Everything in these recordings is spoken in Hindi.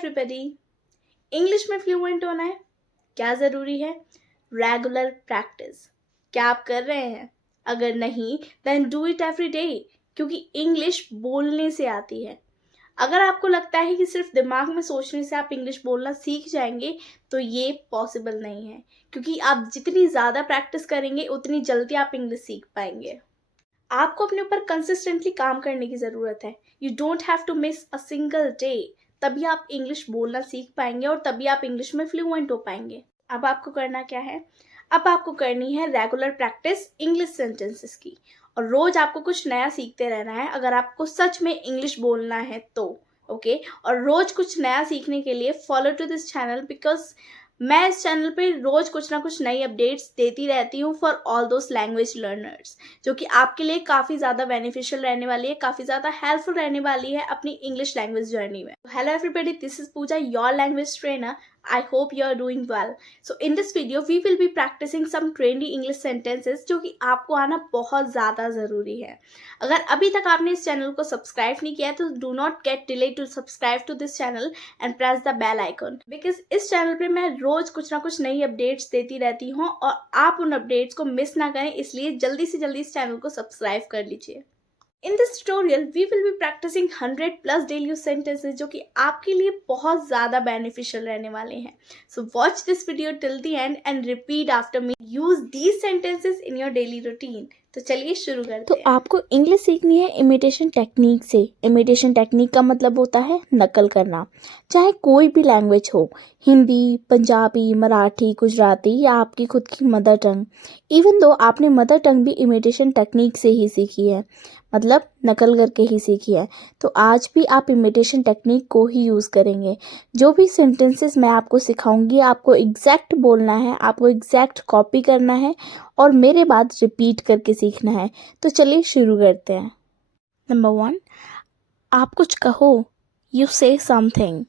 एवरीबॉडी। इंग्लिश में फ्लुएंट होना है, क्या ज़रूरी है? Regular practice. क्या आप कर रहे हैं? अगर नहीं then do it every day, क्योंकि इंग्लिश बोलने से आती है। अगर आपको लगता है कि सिर्फ दिमाग में सोचने से आप इंग्लिश बोलना सीख जाएंगे तो ये पॉसिबल नहीं है, क्योंकि आप जितनी ज़्यादा प्रैक्टिस करेंगे उतनी जल्दी आप इंग्लिश सीख पाएंगे। आपको अपने ऊपर कंसिस्टेंटली काम करने की ज़रूरत है। You don't have to miss a single day, तभी आप इंग्लिश बोलना सीख पाएंगे और तभी आप इंग्लिश में फ्लुएंट हो पाएंगे। अब आपको करना क्या है? अब आपको करनी है रेगुलर प्रैक्टिस इंग्लिश सेंटेंसेस की, और रोज आपको कुछ नया सीखते रहना है अगर आपको सच में इंग्लिश बोलना है तो। ओके और रोज कुछ नया सीखने के लिए follow to this channel, because मैं इस चैनल पे रोज कुछ ना कुछ नई अपडेट्स देती रहती हूँ for all those language learners, जो कि आपके लिए काफ़ी ज़्यादा बेनिफिशियल रहने वाली है, काफ़ी ज़्यादा हेल्पफुल रहने वाली है अपनी इंग्लिश लैंग्वेज जर्नी में। Hello everybody, this is Pooja, your language trainer. I hope you are doing well. So in this video we will be practicing some trendy English sentences जो कि आपको आना बहुत ज़्यादा ज़रूरी है। अगर अभी तक आपने इस चैनल को सब्सक्राइब नहीं किया है तो do not get delayed to subscribe to this channel and press the bell icon, because इस चैनल पे मैं रोज कुछ ना कुछ नई अपडेट्स देती रहती हूँ और आप उन अपडेट्स को मिस ना करें, इसलिए जल्दी से जल्दी इस चैनल को सब्सक्राइब कर लीजिए। In this tutorial, we will be practicing 100+ daily use sentences जो कि आपके लिए बहुत ज़्यादा beneficial रहने वाले हैं। So watch this video till the end and repeat after me. Use these sentences in your daily routine. तो चलिए शुरू करते हैं। तो आपको इंग्लिश सीखनी है इमिटेशन टेक्निक से। इमिटेशन टेक्निक का मतलब होता है नकल करना, चाहे कोई भी लैंग्वेज हो, हिंदी, पंजाबी, मराठी, गुजराती या आपकी खुद की मदर टंग। इवन दो आपने मदर टंग भी इमिटेशन टेक्निक से ही सीखी है, मतलब नकल करके ही सीखी है, तो आज भी आप इमिटेशन टेक्निक को ही यूज़ करेंगे। जो भी सेंटेंसेस मैं आपको सिखाऊंगी आपको एग्जैक्ट बोलना है, आपको एग्जैक्ट कॉपी करना है और मेरे बाद रिपीट करके सीखना है। तो चलिए शुरू करते हैं। नंबर 1, आप कुछ कहो। यू से समथिंग,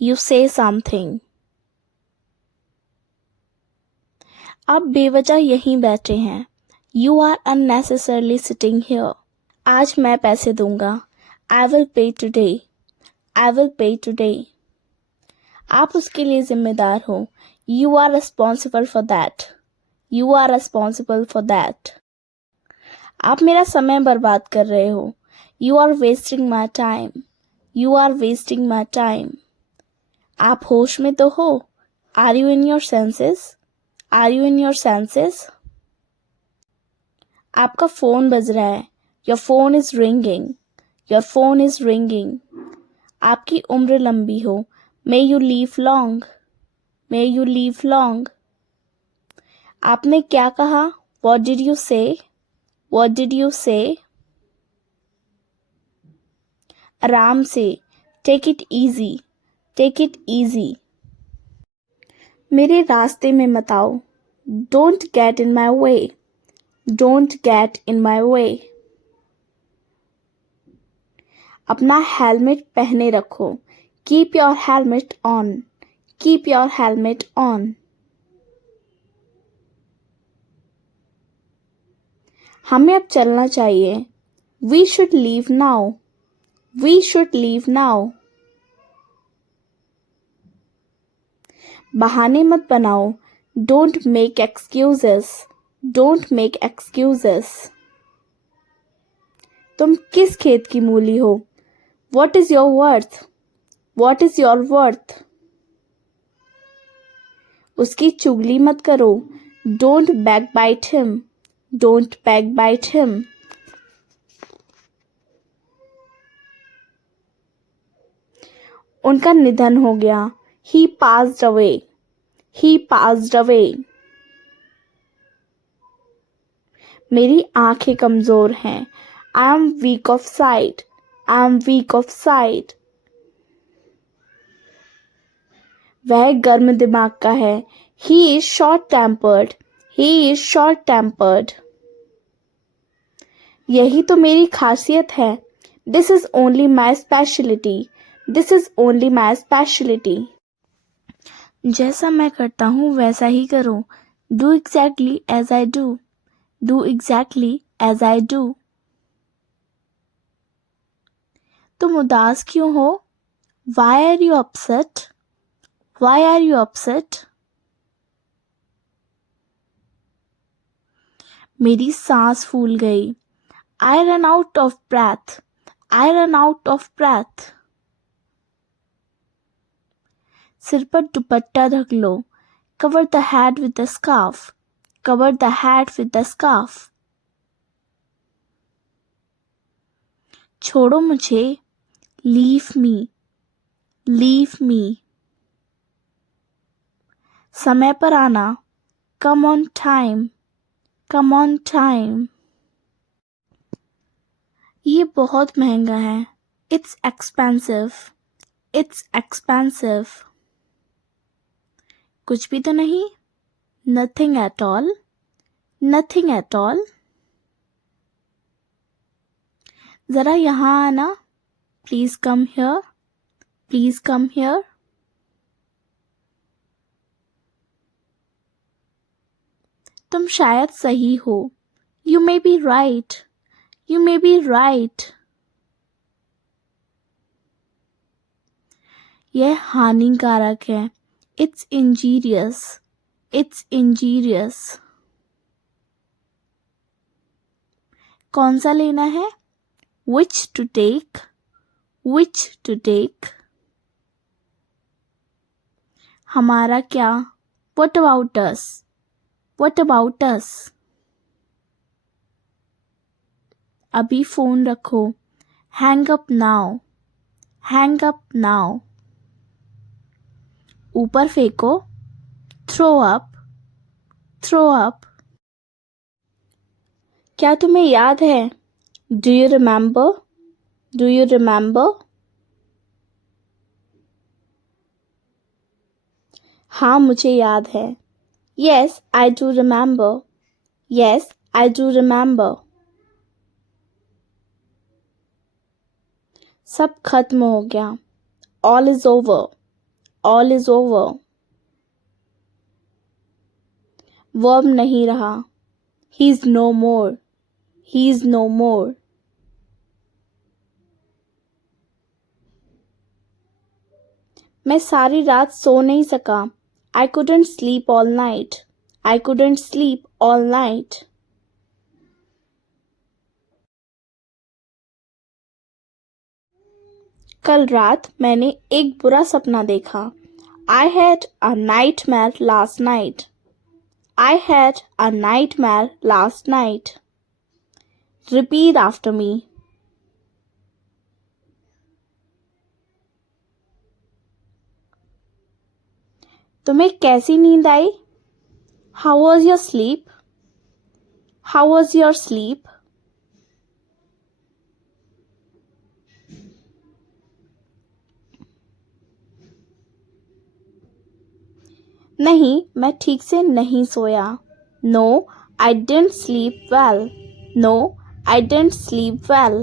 यू से समथिंग। आप बेवजह यहीं बैठे हैं। You are unnecessarily sitting here. आज मैं पैसे दूंगा। I will pay today, I will pay today. आप उसके लिए जिम्मेदार हो। You are responsible for that, you are responsible for that. आप मेरा समय बर्बाद कर रहे हो। You are wasting my time, you are wasting my time. आप होश में तो हो। Are you in your senses, are you in your senses. आपका फ़ोन बज रहा है। Your phone is ringing, your phone is ringing. आपकी उम्र लंबी हो। May you live long, may you live long. आपने क्या कहा? What did you say, what did you say. आराम से। Take it easy, take it easy. मेरे रास्ते में मत आओ। Don't get in my way, don't get in my way. अपना हेलमेट पहने रखो। Keep your helmet on, keep your helmet on. हमें अब चलना चाहिए। We should leave now, we should leave now. बहाने मत बनाओ। Don't make excuses, don't make excuses. तुम किस खेत की मूली हो? What is your worth, what is your worth। उसकी चुगली मत करो। Don't backbite him, don't backbite him। उनका निधन हो गया। He passed away, he passed away। मेरी आंखें कमजोर हैं। I am weak of sight, I am weak of sight। वह गर्म दिमाग का है। He is short tempered, he is short tempered। यही तो मेरी खासियत है। This is only my specialty, this is only my specialty। जैसा मैं करता हूँ वैसा ही करो। Do exactly as I do, do exactly as I do। तुम उदास क्यों हो? Why are you upset? Why are you upset? मेरी सांस फूल गई. I ran out of breath. I ran out of breath. सिर पर दुपट्टा ढक लो. Cover the head with the scarf. Cover the head with the scarf. छोड़ो मुझे. Leave me. Leave me. समय पर आना. Come on time. Come on time. ये बहुत महंगा है. It's expensive. It's expensive. कुछ भी तो नहीं. Nothing at all. Nothing at all. जरा यहाँ आना. Please come here. Please come here. तुम शायद सही हो. You may be right. You may be right. यह हानिकारक है. It's injurious. It's injurious. कौन सा लेना है? Which to take? Which to take? हमारा क्या? What about us? What about us? अभी फोन रखो. Hang up now. Hang up now. ऊपर फेंको. Throw up. Throw up. क्या तुम्हें याद है? Do you remember? Do you remember? हाँ मुझे याद है. Yes, I do remember. Yes, I do remember. सब खत्म हो गया. All is over. All is over. वो अब नहीं रहा. He is no more. He is no more. मैं सारी रात सो नहीं सका. I couldn't sleep all night. I couldn't sleep all night. कल रात मैंने एक बुरा सपना देखा. I had a nightmare last night. I had a nightmare last night. Repeat after me. तुम्हें कैसी नींद आई? How was your sleep? How was your sleep? नहीं, मैं ठीक से नहीं सोया. No, I didn't sleep well. No, I didn't sleep well.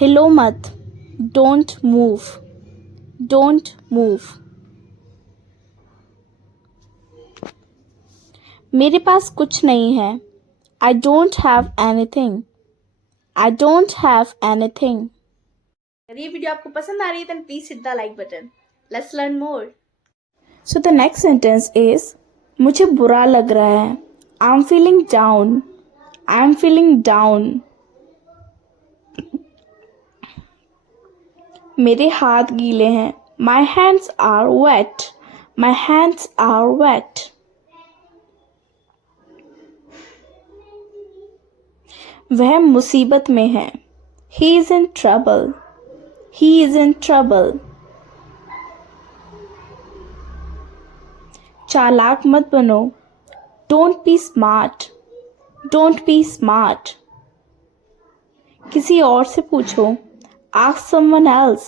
हिलो मत. Don't move. Don't move. मेरे पास कुछ नहीं है. I don't have anything. I don't have anything. अगर ये वीडियो आपको पसंद आ रही है then please hit the like button. Let's learn more. So the next sentence is मुझे बुरा लग रहा है. I'm feeling down. I'm feeling down. मेरे हाथ गीले हैं. My hands are wet. My hands are wet. वह मुसीबत में है. He is in trouble. He is in trouble. चालाक मत बनो. Don't be smart. Don't be smart. किसी और से पूछो. Ask someone else.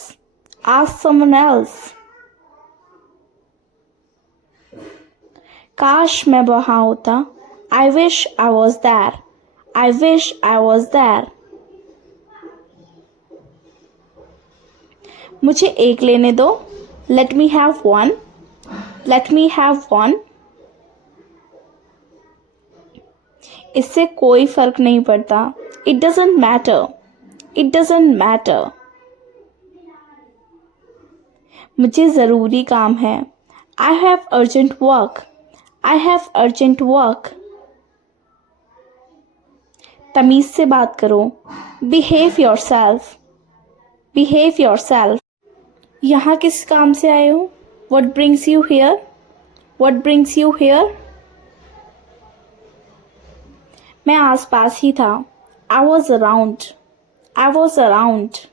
Ask someone else. काश मैं वहाँ होता. I wish I was there. I wish I was there. मुझे एक लेने दो. Let me have one. Let me have one. इससे कोई फर्क नहीं पड़ता. It doesn't matter. It doesn't matter. मुझे ज़रूरी काम है. I have urgent work. I have urgent work. तमीज़ से बात करो. Behave yourself. Behave yourself. यहाँ किस काम से आए हो? What brings you here? What brings you here? मैं आसपास ही था. I was around. I was around.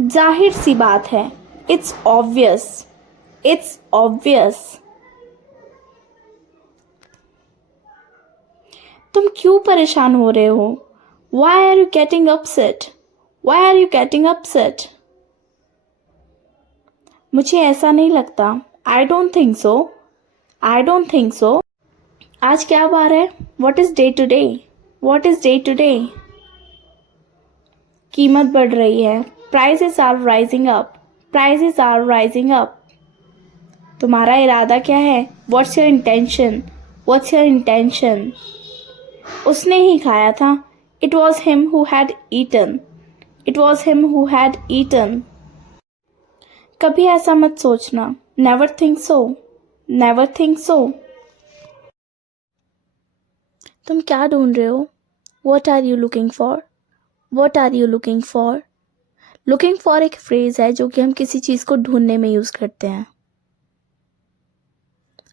जाहिर सी बात है. It's obvious. It's obvious. तुम क्यों परेशान हो रहे हो? Why are you getting upset? Why are you getting upset? मुझे ऐसा नहीं लगता. I don't think so. I don't think so. आज क्या बार है? What is day today? What is day today? कीमत बढ़ रही है. Prices are rising up. Prices are rising up. तुम्हारा इरादा क्या है? What's your intention? What's your intention? उसने ही खाया था. It was him who had eaten. It was him who had eaten. कभी ऐसा मत सोचना. Never think so. Never think so. तुम क्या ढूंढ रहे हो? What are you looking for? What are you looking for? Looking for एक फ्रेज है जो कि हम किसी चीज़ को ढूंढने में यूज़ करते हैं.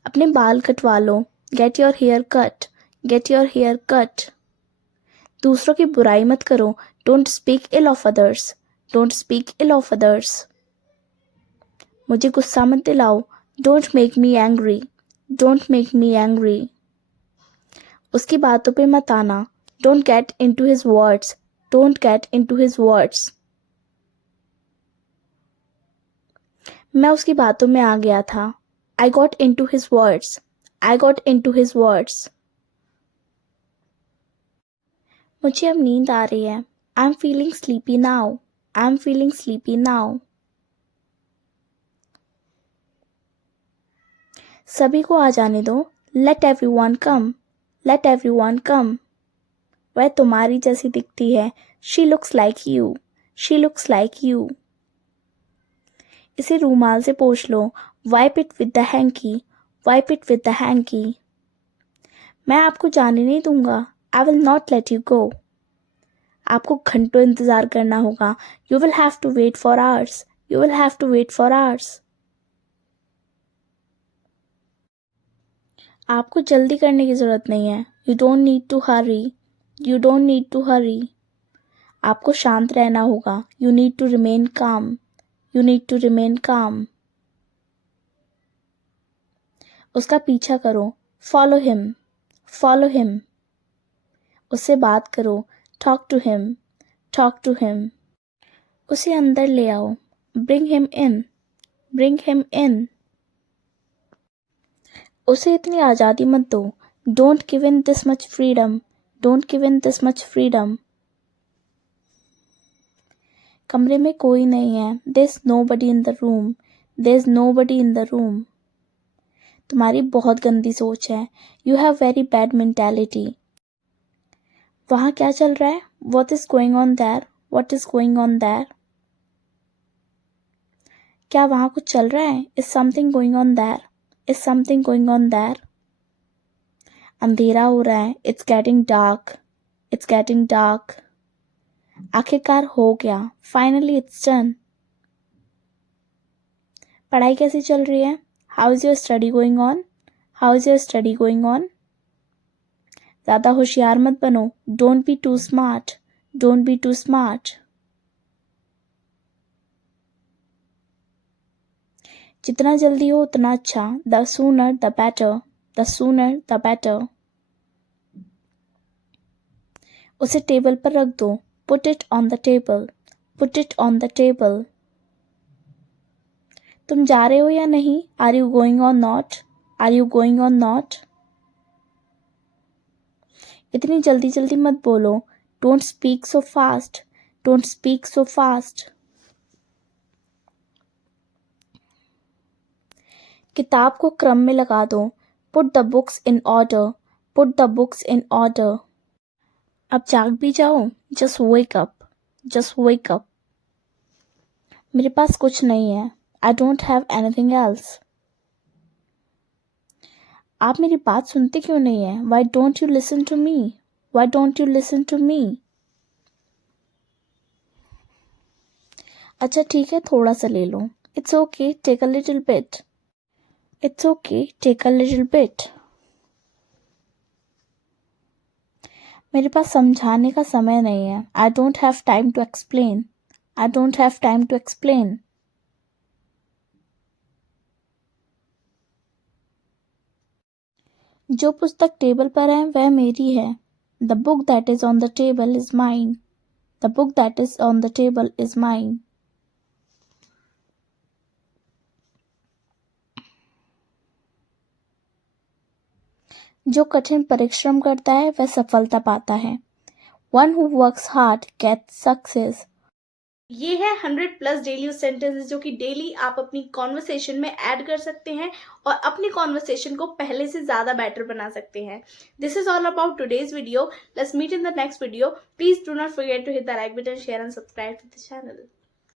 अपने बाल कटवा लो. Get your hair cut. Get your hair cut. दूसरों की बुराई मत करो. Don't speak ill of others. Don't speak ill of others. मुझे गुस्सा मत दिलाओ. Don't make me angry. Don't make me angry. उसकी बातों पे मत आना. Don't get into his words. Don't get into his words. मैं उसकी बातों में आ गया था. I got into his words. I got into his words. मुझे अब नींद आ रही है. I'm feeling sleepy now. I'm feeling sleepy now. सभी को आ जाने दो. Let everyone come. Let everyone come. वह तुम्हारी जैसी दिखती है. She looks like you. She looks like you. इसे रूमाल से पोंछ लो. Wipe it with the hanky. Wipe it with the hanky. मैं आपको जाने नहीं दूंगा. I will not let you go. आपको घंटों इंतज़ार करना होगा. You will have to wait for hours. You will have to wait for hours. आपको जल्दी करने की ज़रूरत नहीं है. You don't need to hurry. You don't need to hurry. आपको शांत रहना होगा. You need to remain calm. You need to remain calm. उसका पीछा करो. Follow him. Follow him. उससे बात करो. Talk to him. Talk to him. उसे अंदर ले आओ. Bring him in. Bring him in. उसे इतनी आज़ादी मत दो. Don't give in this much freedom. Don't give in this much freedom. कमरे में कोई नहीं है. There's nobody in the room. There's nobody in the room. तुम्हारी बहुत गंदी सोच है. You have very bad mentality. वहाँ क्या चल रहा है? What is going on there? What is going on there? क्या वहाँ कुछ चल रहा है? Is something going on there? Is something going on there? अंधेरा हो रहा है. It's getting dark. It's getting dark. आखिरकार हो गया. Finally it's done. पढ़ाई कैसी चल रही है? How is your study going on? How is your study going on? ज़्यादा होशियार मत बनो. Don't be too smart. Don't be too smart. जितना जल्दी हो उतना अच्छा. The sooner the better. The sooner the better. उसे टेबल पर रख दो. Put it on the table. Put it on the table. तुम जा रहे हो या नहीं? Are you going or not? Are you going or not? इतनी जल्दी जल्दी मत बोलो. Don't speak so fast. Don't speak so fast. किताब को क्रम में लगा दो. Put the books in order. Put the books in order. अब जाग भी जाओ. Just wake up. Just wake up. मेरे पास कुछ नहीं है. I don't have anything else. आप मेरी बात सुनते क्यों नहीं है? Why don't you listen to me? Why don't you listen to me? अच्छा ठीक है, थोड़ा सा ले लो. It's okay, take a little bit. It's okay, take a little bit. मेरे पास समझाने का समय नहीं है. I don't have time to explain. I don't have time to explain. जो पुस्तक टेबल पर है वह मेरी है. The book that is on the table is mine. The book that is on the table is mine. जो कठिन परिश्रम करता है वह सफलता पाता है. One who works hard gets success. ये है 100+ डेली यूज सेंटेंसेस जो कि डेली आप अपनी कॉन्वर्सेशन में ऐड कर सकते हैं और अपनी कॉन्वर्सेशन को पहले से ज़्यादा बेटर बना सकते हैं. This is all about today's video. Let's meet in the next video. Please do not forget to hit the like button, share and subscribe to the channel.